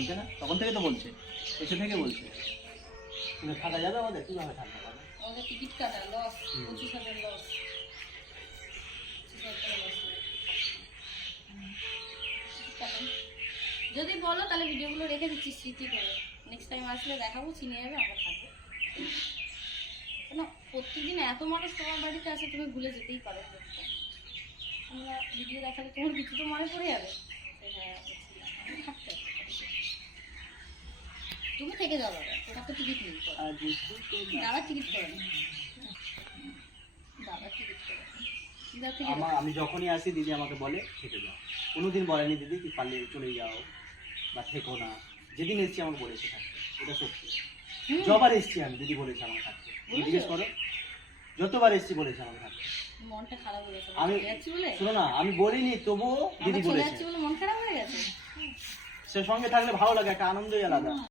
বলছে না, তখন থেকে তো বলছে, এসে থেকে বলছে। কিন্তু থাকা যাবে আমাদের, কিভাবে থাকতে পারবে? আমাদের টিকিট কাটা লস, 25,000 লস। যদি বলো তাহলে ভিডিওগুলো রেখে দিচ্ছি স্মৃতি করে, নেক্সট টাইম আসলে দেখাবো, চিনে যাবে, আমরা থাকবো। কেন প্রত্যেকদিন এত মানুষ তোমার বাড়িতে আসে, তুমি ভুলে যেতেই পারো। আমরা ভিডিও দেখালে তোমার কিছু তো মনে পড়ে যাবে। হ্যাঁ থাকতে হবে। তুমি থেকে যাও দাদা, তোমার তো টিকিট নেই। দাদা টিকিট করে নি, দাদা টিকিট করে আমি যখনই আসি দিদি আমাকে বলে থেকে যাও, কোনোদিন বলেনি দিদি কি পারলে চলে যাও বা থেকো না। যেদিন এসছি আমাকে বলেছে থাকতে, এটা সত্যি। যবার এসছি আমি দিদি বলেছে আমাকে থাকতে, জিজ্ঞেস করো, যতবার এসছি বলেছে আমাকে থাকতে। মনটা খারাপ হয়ে গেছে আমি শোনো না, আমি বলিনি তবুও দিদি বলেছে। মন খারাপ হয়ে গেছে। সে সঙ্গে থাকলে ভালো লাগে, একটা আনন্দই আলাদা।